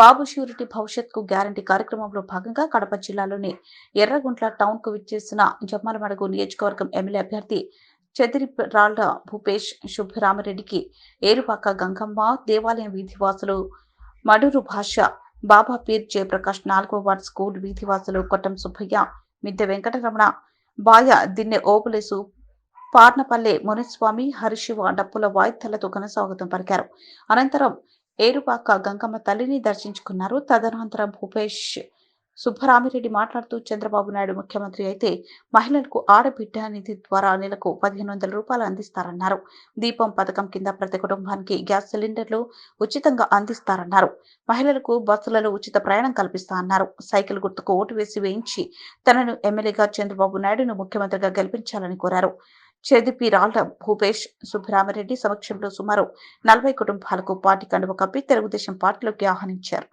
బాబు surety భవిష్యత్కు guarantee కార్యక్రమంలో భాగంగా కడప జిల్లాలోని ఎర్రగుంట్ల టౌన్ కు విచ్చేసిన జమ్మలమడుగు నియోజకవర్గం ఎమ్మెల్యే అభ్యర్థి చెదిరిరాళ్ల భూపేష్ సుబ్బరామిరెడ్డికి ఏరువాక గంగమ్మ దేవాలయం వీధివాసులు మడూరు భాష బాబా పీర్ జయప్రకాష్ 4వ వార్డు స్కూల్ వీధివాసులు కొట్టం సుబ్బయ్య మిద్దె వెంకటరమణ బాయ దిన్నె ఓబులేసు పార్నపల్లె మునిస్వామి హరిశివ డప్పుల వాయిద్యాలతో ఘనస్వాగతం పలికారు. అనంతరం ఏరువాక గంగమ్మ తల్లిని దర్శించుకున్నారు. తదనంతరం భూపేష్ సుబ్బరామిరెడ్డి మాట్లాడుతూ చంద్రబాబు నాయుడు ముఖ్యమంత్రి అయితే మహిళలకు ఆడబిడ్డ నిధి ద్వారా నెలకు 1500 రూపాయలు అందిస్తారన్నారు. దీపం పథకం కింద ప్రతి కుటుంబానికి గ్యాస్ సిలిండర్లు ఉచితంగా అందిస్తారన్నారు. మహిళలకు బస్సులలో ఉచిత ప్రయాణం కల్పిస్తారన్నారు. సైకిల్ గుర్తుకు ఓటు వేసి వేయించి తనను ఎమ్మెల్యేగా చంద్రబాబు నాయుడును ముఖ్యమంత్రిగా గెలిపించాలని కోరారు. చెదిరిరాళ్ల భూపేష్ సుబ్బరామిరెడ్డి సమక్షంలో సుమారు 40 కుటుంబాలకు పార్టీ కండువ కప్పి తెలుగుదేశం పార్టీలోకి ఆహ్వానించారు.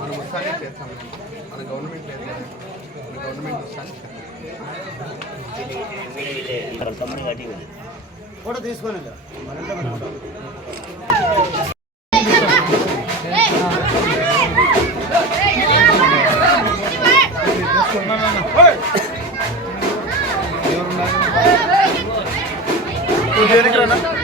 మనం వస్తానే చేస్తాం. మన గవర్నమెంట్ లేదు కదా, గవర్నమెంట్ వస్తానే కూడా తీసుకోండి. ఎవరున్నారు